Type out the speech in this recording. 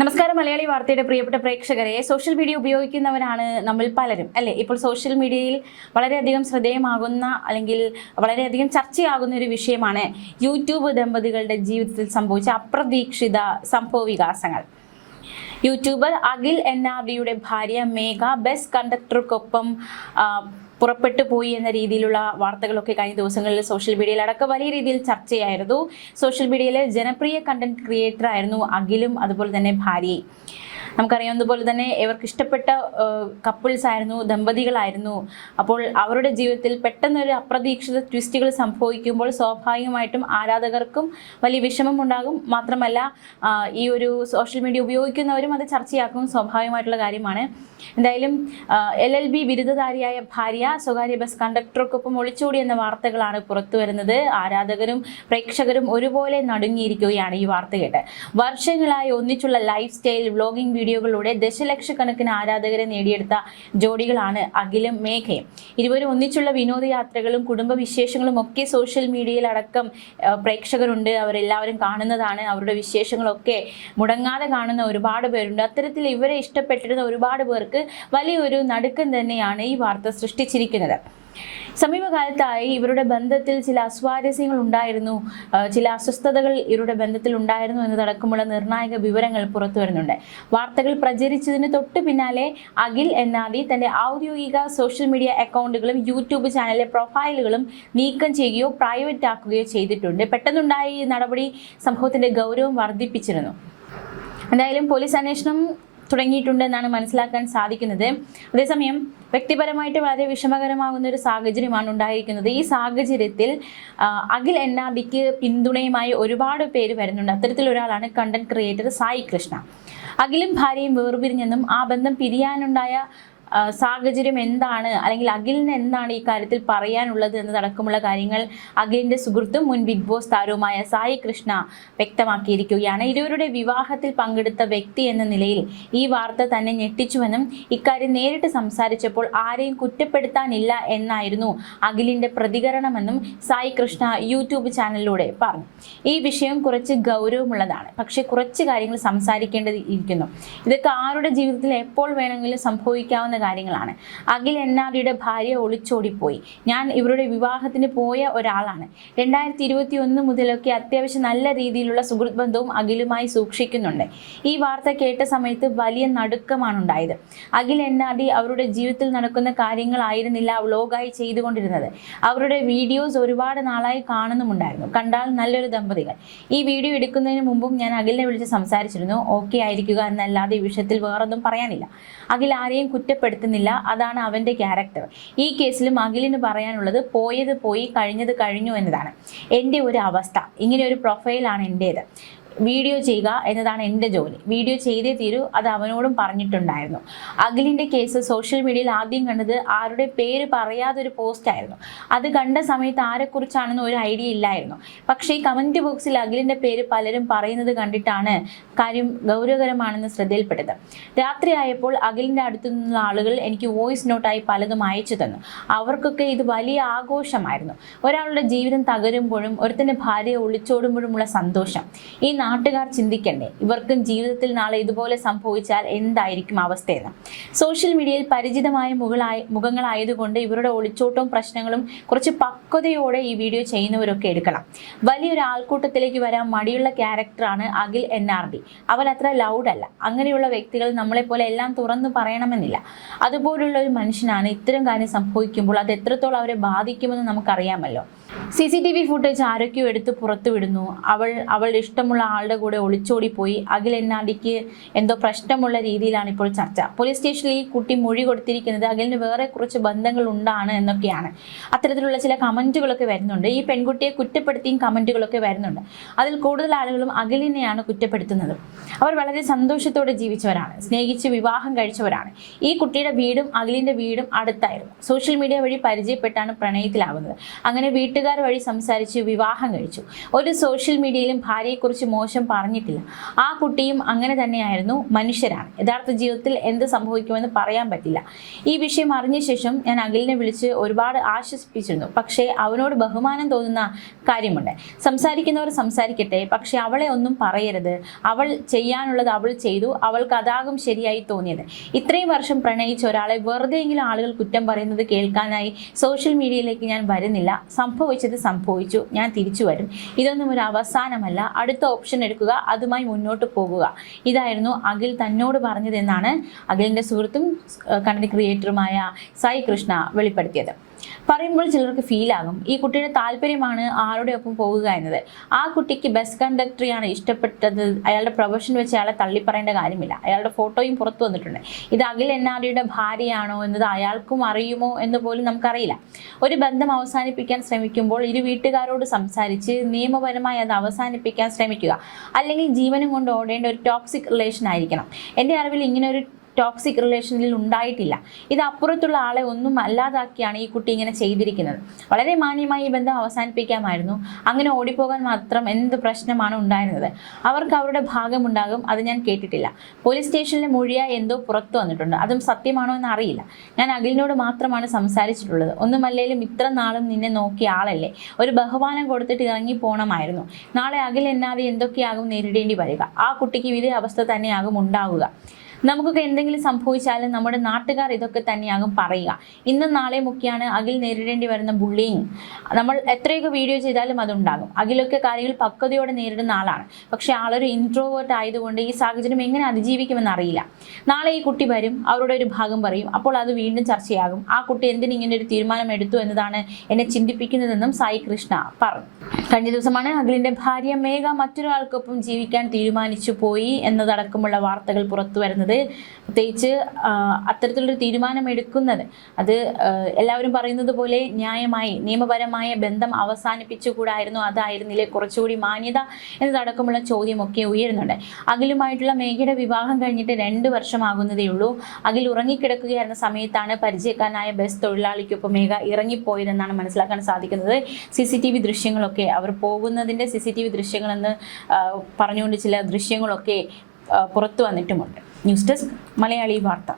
നമസ്കാരം മലയാളി വാർത്തയുടെ പ്രിയപ്പെട്ട പ്രേക്ഷകരെ, സോഷ്യൽ മീഡിയ ഉപയോഗിക്കുന്നവരാണ് നമ്മൾ പലരും അല്ലേ. ഇപ്പോൾ സോഷ്യൽ മീഡിയയിൽ വളരെയധികം ശ്രദ്ധേയമാകുന്ന അല്ലെങ്കിൽ വളരെയധികം ചർച്ചയാകുന്ന ഒരു വിഷയമാണ് യൂട്യൂബ് ദമ്പതികളുടെ ജീവിതത്തിൽ സംഭവിച്ച അപ്രതീക്ഷിത സംഭവ വികാസങ്ങൾ. യൂട്യൂബർ അഖിൽ NRDയുടെ ഭാര്യ മേഘ ബസ് കണ്ടക്ടർക്കൊപ്പം പുറപ്പെട്ടു പോയി എന്ന രീതിയിലുള്ള വാർത്തകളൊക്കെ കഴിഞ്ഞ ദിവസങ്ങളിൽ സോഷ്യൽ മീഡിയയിൽ അടക്കം വലിയ രീതിയിൽ ചർച്ചയായിരുന്നു. സോഷ്യൽ മീഡിയയിലെ ജനപ്രിയ കണ്ടന്റ് ക്രിയേറ്റർ ആയിരുന്നു അഖിലും അതുപോലെ തന്നെ ഭാര്യയും. നമുക്കറിയാവുന്നതുപോലെ തന്നെ ഇവർക്ക് ഇഷ്ടപ്പെട്ട കപ്പിൾസ് ആയിരുന്നു, ദമ്പതികളായിരുന്നു. അപ്പോൾ അവരുടെ ജീവിതത്തിൽ പെട്ടെന്നൊരു അപ്രതീക്ഷിത ട്വിസ്റ്റുകൾ സംഭവിക്കുമ്പോൾ സ്വാഭാവികമായിട്ടും ആരാധകർക്കും വലിയ വിഷമം ഉണ്ടാകും. മാത്രമല്ല ഈ ഒരു സോഷ്യൽ മീഡിയ ഉപയോഗിക്കുന്നവരും അത് ചർച്ചയാക്കും, സ്വാഭാവികമായിട്ടുള്ള കാര്യമാണ്. എന്തായാലും LLB ബിരുദധാരിയായ ഭാര്യ സ്വകാര്യ ബസ് കണ്ടക്ടർക്കൊപ്പം ഒളിച്ചോടി എന്ന വാർത്തകളാണ് പുറത്തു വരുന്നത്. ആരാധകരും പ്രേക്ഷകരും ഒരുപോലെ നടുങ്ങിയിരിക്കുകയാണ് ഈ വാർത്ത കേട്ട്. വർഷങ്ങളായി ഒന്നിച്ചുള്ള ലൈഫ് സ്റ്റൈൽ വ്ലോഗിംഗ് വീഡിയോകളിലൂടെ ദശലക്ഷക്കണക്കിന് ആരാധകരെ നേടിയെടുത്ത ജോഡികളാണ് അഖിലും മേഘയും. ഇരുവരും ഒന്നിച്ചുള്ള വിനോദയാത്രകളും കുടുംബ വിശേഷങ്ങളും ഒക്കെ സോഷ്യൽ മീഡിയയിൽ അടക്കം പ്രേക്ഷകരുണ്ട്. അവരെല്ലാവരും കാണുന്നതാണ്. അവരുടെ വിശേഷങ്ങളൊക്കെ മുടങ്ങാതെ കാണുന്ന ഒരുപാട് പേരുണ്ട്. അത്തരത്തിൽ ഇവരെ ഇഷ്ടപ്പെട്ടിരുന്ന ഒരുപാട് പേർക്ക് വലിയൊരു നടുക്കം തന്നെയാണ് ഈ വാർത്ത സൃഷ്ടിച്ചിരിക്കുന്നത്. സമീപകാലത്തായി ഇവരുടെ ബന്ധത്തിൽ ചില അസ്വാരസ്യങ്ങൾ ഉണ്ടായിരുന്നു, ചില അസ്വസ്ഥതകൾ ഇവരുടെ ബന്ധത്തിൽ ഉണ്ടായിരുന്നു എന്നതടക്കമുള്ള നിർണായക വിവരങ്ങൾ പുറത്തു വരുന്നുണ്ട്. വാർത്തകൾ പ്രചരിച്ചതിന് തൊട്ട് പിന്നാലെ അഖിൽ NRD തന്റെ ഔദ്യോഗിക സോഷ്യൽ മീഡിയ അക്കൗണ്ടുകളും യൂട്യൂബ് ചാനലിലെ പ്രൊഫൈലുകളും നീക്കം ചെയ്യുകയോ പ്രൈവറ്റ് ആക്കുകയോ ചെയ്തിട്ടുണ്ട്. പെട്ടെന്നുണ്ടായ ഈ നടപടി സംഭവത്തിന്റെ ഗൗരവം വർദ്ധിപ്പിച്ചിരുന്നു. എന്തായാലും പോലീസ് അന്വേഷണം തുടങ്ങിയിട്ടുണ്ട് എന്നാണ് മനസ്സിലാക്കാൻ സാധിക്കുന്നത്. അതേസമയം വ്യക്തിപരമായിട്ട് വളരെ വിഷമകരമാകുന്ന ഒരു സാഹചര്യമാണ് ഉണ്ടായിരിക്കുന്നത്. ഈ സാഹചര്യത്തിൽ അഖിൽ NRDക്ക് പിന്തുണയുമായി ഒരുപാട് പേര് വരുന്നുണ്ട്. അത്തരത്തിലൊരാളാണ് കണ്ടന്റ് ക്രിയേറ്റർ സായി കൃഷ്ണ. അഖിലും ഭാര്യയും വേർപിരിഞ്ഞെന്നും ആ ബന്ധം പിരിയാനുണ്ടായ സാഹചര്യം എന്താണ്, അല്ലെങ്കിൽ അഖിലിന് എന്താണ് ഈ കാര്യത്തിൽ പറയാനുള്ളത് എന്നതടക്കമുള്ള കാര്യങ്ങൾ അഖിലിന്റെ സുഹൃത്തും മുൻ ബിഗ് ബോസ് താരവുമായ സായി കൃഷ്ണ വ്യക്തമാക്കിയിരിക്കുകയാണ്. ഇരുവരുടെ വിവാഹത്തിൽ പങ്കെടുത്ത വ്യക്തി എന്ന നിലയിൽ ഈ വാർത്ത തന്നെ ഞെട്ടിച്ചുവെന്നും ഇക്കാര്യം നേരിട്ട് സംസാരിച്ചപ്പോൾ ആരെയും കുറ്റപ്പെടുത്താനില്ല എന്നായിരുന്നു അഖിലിന്റെ പ്രതികരണമെന്നും സായി കൃഷ്ണ യൂട്യൂബ് ചാനലിലൂടെ പറഞ്ഞു. ഈ വിഷയം കുറച്ച് ഗൗരവമുള്ളതാണ്, പക്ഷെ കുറച്ച് കാര്യങ്ങൾ സംസാരിക്കേണ്ടിയിരിക്കുന്നു. ഇതൊക്കെ ആരുടെ ജീവിതത്തിൽ എപ്പോൾ വേണമെങ്കിലും സംഭവിക്കാവുന്ന കാര്യങ്ങളാണ്. അഖിൽ NRDയുടെ ഭാര്യ ഒളിച്ചോടിപ്പോയി. ഞാൻ ഇവരുടെ വിവാഹത്തിന് പോയ ഒരാളാണ്. 2021 മുതലൊക്കെ അത്യാവശ്യം നല്ല രീതിയിലുള്ള സുഹൃത്ത് ബന്ധവും അഖിലുമായി സൂക്ഷിക്കുന്നുണ്ട്. ഈ വാർത്ത കേട്ട സമയത്ത് വലിയ നടുക്കമാണ് ഉണ്ടായത്. അഖിൽ NRD അവരുടെ ജീവിതത്തിൽ നടക്കുന്ന കാര്യങ്ങളായിരുന്നില്ല വ്ലോഗായി ചെയ്തുകൊണ്ടിരുന്നത്. അവരുടെ വീഡിയോസ് ഒരുപാട് നാളായി കാണുന്നുമുണ്ടായിരുന്നു. കണ്ടാൽ നല്ലൊരു ദമ്പതികൾ. ഈ വീഡിയോ എടുക്കുന്നതിന് മുമ്പും ഞാൻ അഖിലിനെ വിളിച്ച് സംസാരിച്ചിരുന്നു. ഓക്കെ ആയിരിക്കുക എന്നല്ലാതെ ഈ വിഷയത്തിൽ വേറൊന്നും പറയാനില്ല. അഖിൽ ആരെയും കുറ്റപ്പെടുത്തുന്നില്ല, അതാണ് അവൻ്റെ ക്യാരക്ടർ. ഈ കേസിലും അഖിലിന് പറയാനുള്ളത് പോയത് പോയി, കഴിഞ്ഞത് കഴിഞ്ഞു എന്നതാണ്. എൻ്റെ ഒരു അവസ്ഥ, ഇങ്ങനെ ഒരു പ്രൊഫൈലാണ് എൻ്റേത്. വീഡിയോ ചെയ്യുക എന്നതാണ് എൻ്റെ ജോലി. വീഡിയോ ചെയ്തേ തീരൂ, അത് അവനോടും പറഞ്ഞിട്ടുണ്ടായിരുന്നു. അഖിലിൻ്റെ കേസ് സോഷ്യൽ മീഡിയയിൽ ആദ്യം കണ്ടത് ആരുടെ പേര് പറയാതൊരു പോസ്റ്റായിരുന്നു. അത് കണ്ട സമയത്ത് ആരെക്കുറിച്ചാണെന്ന് ഒരു ഐഡിയ ഇല്ലായിരുന്നു. പക്ഷേ ഈ കമൻറ്റ് ബോക്സിൽ അഖിലിൻ്റെ പേര് പലരും പറയുന്നത് കണ്ടിട്ടാണ് കാര്യം ഗൗരവകരമാണെന്ന് ശ്രദ്ധയിൽപ്പെട്ടത്. രാത്രിയായപ്പോൾ അഖിലിൻ്റെ അടുത്തു നിന്നുള്ള ആളുകൾ എനിക്ക് വോയിസ് നോട്ടായി പലതും അയച്ചു തന്നു. അവർക്കൊക്കെ ഇത് വലിയ ആഘോഷമായിരുന്നു. ഒരാളുടെ ജീവിതം തകരുമ്പോഴും ഒരുത്തൻ്റെ ഭാര്യയെ ഒളിച്ചോടുമ്പോഴുമുള്ള സന്തോഷം ഈ നാട്ടുകാർ ചിന്തിക്കണ്ടേ? ഇവർക്കും ജീവിതത്തിൽ നാളെ ഇതുപോലെ സംഭവിച്ചാൽ എന്തായിരിക്കും അവസ്ഥയെന്ന്. സോഷ്യൽ മീഡിയയിൽ പരിചിതമായ മുഖങ്ങളായതുകൊണ്ട് ഇവരുടെ ഒളിച്ചോട്ടവും പ്രശ്നങ്ങളും കുറച്ച് പക്വതയോടെ ഈ വീഡിയോ ചെയ്യുന്നവരൊക്കെ എടുക്കണം. വലിയൊരു ആൾക്കൂട്ടത്തിലേക്ക് വരാൻ മടിയുള്ള ക്യാരക്ടറാണ് അഖിൽ NRD. അവൻ അത്ര ലൗഡല്ല. അങ്ങനെയുള്ള വ്യക്തികൾ നമ്മളെപ്പോലെ എല്ലാം തുറന്നു പറയണമെന്നില്ല. അതുപോലുള്ള ഒരു മനുഷ്യനാണ്. ഇത്തരം കാര്യം സംഭവിക്കുമ്പോൾ അത് എത്രത്തോളം അവരെ ബാധിക്കുമെന്ന് നമുക്കറിയാമല്ലോ. CCTV ഫുട്ടേജ് ആരൊക്കെയോ എടുത്ത് പുറത്തുവിടുന്നു. അവളുടെ ഇഷ്ടമുള്ള ആളുടെ കൂടെ ഒളിച്ചോടിപ്പോയി. അഖിൽ NRDക്ക് എന്തോ പ്രശ്നമുള്ള രീതിയിലാണ് ഇപ്പോൾ ചർച്ച. പോലീസ് സ്റ്റേഷനിൽ ഈ കുട്ടി മൊഴി കൊടുത്തിരിക്കുന്നത് അഖിലിന് വേറെ കുറച്ച് ബന്ധങ്ങൾ ഉണ്ടാണ് എന്നൊക്കെയാണ്. അത്തരത്തിലുള്ള ചില കമൻറ്റുകളൊക്കെ വരുന്നുണ്ട്. ഈ പെൺകുട്ടിയെ കുറ്റപ്പെടുത്തിയും കമൻറ്റുകളൊക്കെ വരുന്നുണ്ട്. അതിൽ കൂടുതൽ ആളുകളും അഖിലിനെയാണ് കുറ്റപ്പെടുത്തുന്നത്. അവർ വളരെ സന്തോഷത്തോടെ ജീവിച്ചവരാണ്, സ്നേഹിച്ച് വിവാഹം കഴിച്ചവരാണ്. ഈ കുട്ടിയുടെ വീടും അഖിലിൻ്റെ വീടും അടുത്തായിരുന്നു. സോഷ്യൽ മീഡിയ വഴി പരിചയപ്പെട്ടാണ് പ്രണയത്തിലാവുന്നത്. അങ്ങനെ വീട്ടിൽ വീട്ടുകാർ വഴി സംസാരിച്ച് വിവാഹം കഴിച്ചു. ഒരു സോഷ്യൽ മീഡിയയിലും ഭാര്യയെക്കുറിച്ച് മോശം പറഞ്ഞിട്ടില്ല. ആ കുട്ടിയും അങ്ങനെ തന്നെയായിരുന്നു. മനുഷ്യരാണ്. യഥാർത്ഥ ജീവിതത്തിൽ എന്ത് സംഭവിക്കുമെന്ന് പറയാൻ പറ്റില്ല. ഈ വിഷയം അറിഞ്ഞ ശേഷം ഞാൻ അഖിലിനെ വിളിച്ച് ഒരുപാട് ആശ്വസിപ്പിച്ചിരുന്നു. പക്ഷേ അവനോട് ബഹുമാനം തോന്നുന്ന കാര്യമുണ്ട്. സംസാരിക്കുന്നവർ സംസാരിക്കട്ടെ, പക്ഷെ അവളെ ഒന്നും പറയരുത്. അവൾ ചെയ്യാനുള്ളത് അവൾ ചെയ്തു. അവൾക്ക് അതാകും ശരിയായി തോന്നിയത്. ഇത്രയും വർഷം പ്രണയിച്ച ഒരാളെ വെറുതെയെങ്കിലും ആളുകൾ കുറ്റം പറയുന്നത് കേൾക്കാനായി സോഷ്യൽ മീഡിയയിലേക്ക് ഞാൻ വരുന്നില്ല. സംഭവിച്ചത് സംഭവിച്ചു. ഞാൻ തിരിച്ചു വരും. ഇതൊന്നും ഒരു അവസാനമല്ല. അടുത്ത ഓപ്ഷൻ എടുക്കുക, അതുമായി മുന്നോട്ട് പോകുക. ഇതായിരുന്നു അഖിൽ തന്നോട് പറഞ്ഞതെന്നാണ് അഖിലിൻ്റെ സുഹൃത്തും കണ്ടന്റ് ക്രിയേറ്ററുമായ സായി കൃഷ്ണ വെളിപ്പെടുത്തിയത്. പറയുമ്പോൾ ചിലർക്ക് ഫീലാകും, ഈ കുട്ടിയുടെ താല്പര്യമാണ് ആരുടെ ഒപ്പം പോകുക എന്നത്. ആ കുട്ടിക്ക് ബസ് കണ്ടക്ടറിയാണ് ഇഷ്ടപ്പെട്ടത്. അയാളുടെ പ്രൊഫഷൻ വെച്ച് അയാളെ തള്ളിപ്പറയേണ്ട കാര്യമില്ല. അയാളുടെ ഫോട്ടോയും പുറത്തു വന്നിട്ടുണ്ട്. ഇത് അഖിൽ എന്നാടിയുടെ ഭാര്യയാണോ എന്നത് അയാൾക്കും അറിയുമോ എന്ന് പോലും നമുക്കറിയില്ല. ഒരു ബന്ധം അവസാനിപ്പിക്കാൻ ശ്രമിക്കുമ്പോൾ ഇരു വീട്ടുകാരോട് സംസാരിച്ച് നിയമപരമായി അത് അവസാനിപ്പിക്കാൻ ശ്രമിക്കുക. അല്ലെങ്കിൽ ജീവനും കൊണ്ട് ഓടേണ്ട ഒരു ടോക്സിക് റിലേഷൻ ആയിരിക്കണം. എൻ്റെ അറിവിൽ ഇങ്ങനെ ഒരു ടോക്സിക് റിലേഷനിൽ ഉണ്ടായിട്ടില്ല. ഇത് അപ്പുറത്തുള്ള ആളെ ഒന്നും അല്ലാതാക്കിയാണ് ഈ കുട്ടി ഇങ്ങനെ ചെയ്തിരിക്കുന്നത്. വളരെ മാന്യമായി ഈ ബന്ധം അവസാനിപ്പിക്കാമായിരുന്നു. അങ്ങനെ ഓടിപ്പോകാൻ മാത്രം എന്ത് പ്രശ്നമാണ് ഉണ്ടായിരുന്നത്? അവർക്ക് അവരുടെ ഭാഗമുണ്ടാകും. അത് ഞാൻ കേട്ടിട്ടില്ല. പോലീസ് സ്റ്റേഷനിലെ മൊഴിയായി എന്തോ പുറത്തു വന്നിട്ടുണ്ട്. അതും സത്യമാണോ എന്ന് അറിയില്ല. ഞാൻ അഖിലിനോട് മാത്രമാണ് സംസാരിച്ചിട്ടുള്ളത്. ഒന്നുമല്ലേലും ഇത്ര നാളും നിന്നെ നോക്കിയ ആളല്ലേ, ഒരു ബഹുമാനം കൊടുത്തിട്ട് ഇറങ്ങി പോണമായിരുന്നു. നാളെ അഖിൽ എന്നാതെ എന്തൊക്കെയാകും നേരിടേണ്ടി വരിക. ആ കുട്ടിക്ക് ഇതേ അവസ്ഥ തന്നെയാകും ഉണ്ടാവുക. നമുക്കൊക്കെ എന്തെങ്കിലും സംഭവിച്ചാലും നമ്മുടെ നാട്ടുകാർ ഇതൊക്കെ തന്നെയാകും പറയുക. ഇന്നും നാളെയും ഒക്കെയാണ് അഖിൽ നേരിടേണ്ടി വരുന്ന ബുള്ളിങ്. നമ്മൾ എത്രയൊക്കെ വീഡിയോ ചെയ്താലും അതുണ്ടാകും. അഖിലൊക്കെ കാര്യങ്ങൾ പക്വതയോടെ നേരിടുന്ന ആളാണ്. പക്ഷേ ആളൊരു ഇൻട്രോവേർട്ട് ആയതുകൊണ്ട് ഈ സാഹചര്യം എങ്ങനെ അതിജീവിക്കുമെന്ന് അറിയില്ല. നാളെ ഈ കുട്ടി വരും, അവരുടെ ഒരു ഭാഗം പറയും. അപ്പോൾ അത് വീണ്ടും ചർച്ചയാകും. ആ കുട്ടി എന്തിനിങ്ങനെ ഒരു തീരുമാനം എടുത്തു എന്നതാണ് എന്നെ ചിന്തിപ്പിക്കുന്നതെന്നും സായി കൃഷ്ണ പറഞ്ഞു. കഴിഞ്ഞ ദിവസമാണ് അഖിലിന്റെ ഭാര്യ മേഘ മറ്റൊരാൾക്കൊപ്പം ജീവിക്കാൻ തീരുമാനിച്ചു പോയി എന്നതടക്കമുള്ള വാർത്തകൾ പുറത്തു വരുന്നത്. പ്രത്യേകിച്ച് അത്തരത്തിലൊരു തീരുമാനം എടുക്കുന്നത് അത് എല്ലാവരും പറയുന്നത് പോലെ ന്യായമായി നിയമപരമായ ബന്ധം അവസാനിപ്പിച്ചുകൂടായിരുന്നു, അതായിരുന്നില്ലേ കുറച്ചുകൂടി മാന്യത എന്നതടക്കമുള്ള ചോദ്യമൊക്കെ ഉയരുന്നുണ്ട്. അഖിലുമായിട്ടുള്ള മേഘയുടെ വിവാഹം കഴിഞ്ഞിട്ട് 2 വർഷമാകുന്നതേ ഉള്ളൂ. അഖിൽ ഉറങ്ങിക്കിടക്കുകയായിരുന്ന സമയത്താണ് പരിചയക്കാരനായ ബസ് തൊഴിലാളിക്കൊപ്പം മേഘ ഇറങ്ങിപ്പോയതെന്നാണ് മനസ്സിലാക്കാൻ സാധിക്കുന്നത്. CCTV ദൃശ്യങ്ങളൊക്കെ, അവർ പോകുന്നതിൻ്റെ CCTV ദൃശ്യങ്ങളെന്ന് പറഞ്ഞുകൊണ്ട് ചില ദൃശ്യങ്ങളൊക്കെ പുറത്തു വന്നിട്ടുമുണ്ട്. ന്യൂസ് ഡെസ്ക് മലയാളി വാർത്ത.